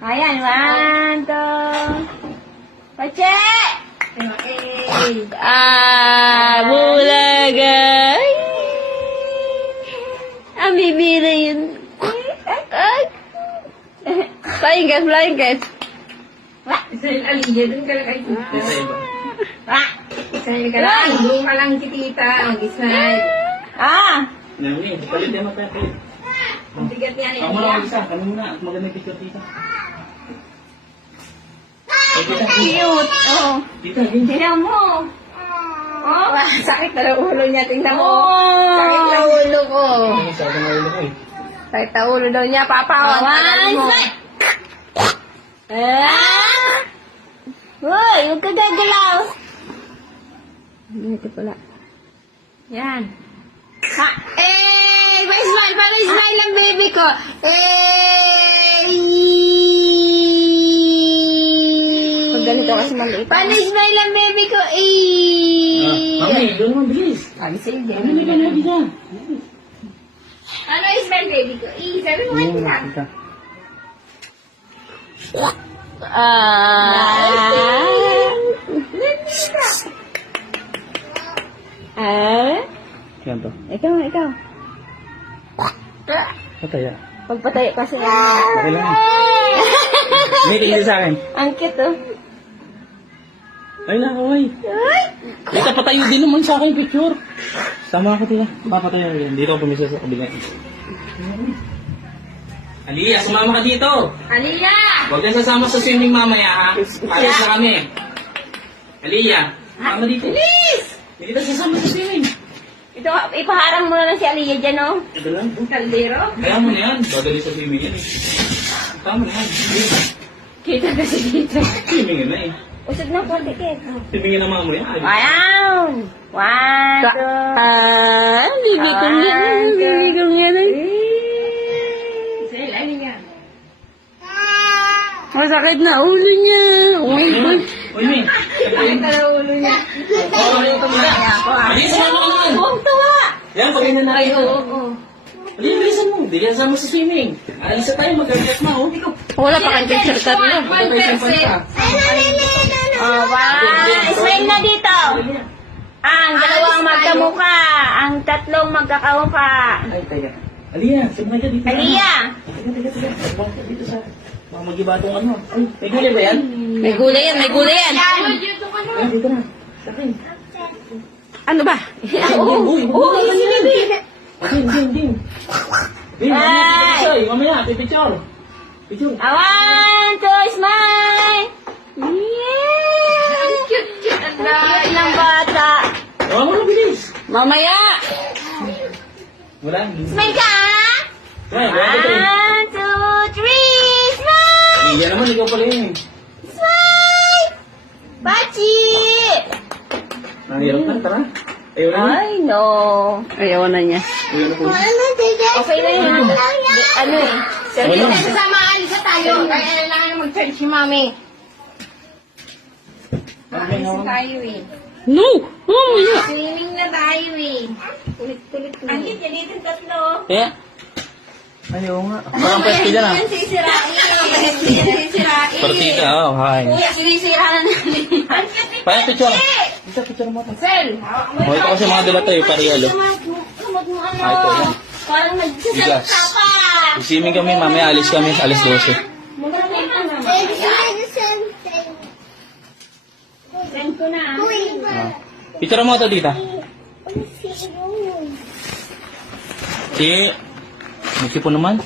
Ayan, 1, 2. Pache! Bulaga! Ang bibira yun. Flying guys. Isa yung Aliyah, doon ka lang kayo. Isa iba. Isa ka lang, doon ka lang kitita, mag-isay. Nami, palit yan pa palit. Ang bigat niya ni Ako muna Aliyah. mag-isa, kami muna. At maganda yung picture tita. Ay, tita. Cute. Oh. Tita, yun. Tingnan mo. Oh, sakit na ang ulo niya, tingnan mo. Oh. Sakit na ulo ko. Ay, sabi na ulo ko eh. Sakit na ulo daw niya, Papa. Oh, Tagalin mo. Hoy, huwag ka gagalaw. Dito pala. Yan. Ha! Pa-smile ang baby ko. Pag ganito kasi maliit. Pa-smile ang baby ko. Mami, doon naman bilis. Sabi sa'yo, di. Ano na ba tita? Ano smile baby ko? Sabi mo Ayun nga na, tita. Yan to. Ikaw. Pataya. Pagpatayo kasi. Okay lang. May tingin sa akin. Ang cute oh. Ay, nakaway. Tita, patayo din naman sa akin picture. Sama ako, tita. Papatayo ko yan. Dito ako pumisa sa kabila. Aliyah, sumama ka dito. Aliyah! Huwag kang sasama sa swimming mamaya, ha? Pares na kami. Aliyah, sumama dito. Please! Hindi kita sasama sa swimming. Ito, ipaharang mo na lang si Aliyah dyan oh. Ito lang. Kaldero? Kaya mo na yan. Dadali sa swimming yan eh. Tama na yan. Kita kasi dito. Swimming yan na eh. Usod na po, tikit. Swimming yan ang mamaya. Wow! 1, 2. Bibi kong yan. Bibi kong yan. Sa'yo, lagi niya. Masakit na ulo niya. Oh my God. Uy, May. Sakit na ang ulo niya. Oo, yung tumula. Aliyah, sumama ka naman. Huwag tuwa. Yan, pag na Ay, tayo. oo. Aliyah, bilisan mo. Hindi ka sasama sa swimming. Alis na tayo. Mag-reflect na, oh. Wala pa kang picture tatlo. 1%. Oh, wow. Smile na dito. Ang dalawang magkamukha. Ang tatlong magkakauka. Ay, teka. Aliyah, sumay ka dito. Aliyah! Teka. Sumay ka dito sa... Mga magibatong ano. Ay, may gulay ba yan? May gulay yan, may gulay yan. Ay, dito na. Sa akin. Ano ba? Oo, sige. Ding. Ay! Mamaya, pipicture. Picture. 1, 2, smile! Yeah! Cute. Ang Cute ng bata. Oo, mga bilis. Mamaya! Wala. Smile ka! Ay, wala ka tayo. 1, 2, 3, smile! Iya naman, ikaw pala yun. Smile! Bachi! Nahirap na, tara. Ayaw na. Ay, no. Ayaw na niya. Ayaw na po. Okay na yun. Ano eh? Ayaw na. Sasama, alisa tayo. Kaya kailangan na mag-charge si Mami. Aalis tayo eh. No! Mamaya! Swimming na tayo eh. Kulit-kulit na. Ang hit, yan dito tatlo. Kaya? Ayaw nga. Parang pwede dyan ah. Yan sisirain. Sisirain. Partida, oh, hi. Kuya, sinisira na natin. Parang picture. Isa, picture mo. Sel! Oh, ito kasi mga debate eh, parialo. Samot mo ano. Ah, ito yan. Parang nagsasalita Bigas. pa. Swimming kami, mamaya alis kami, alis 12. Magaling ka naman. Send ko na. Ah. Picture mo ito, tita. Si... Magsipon naman.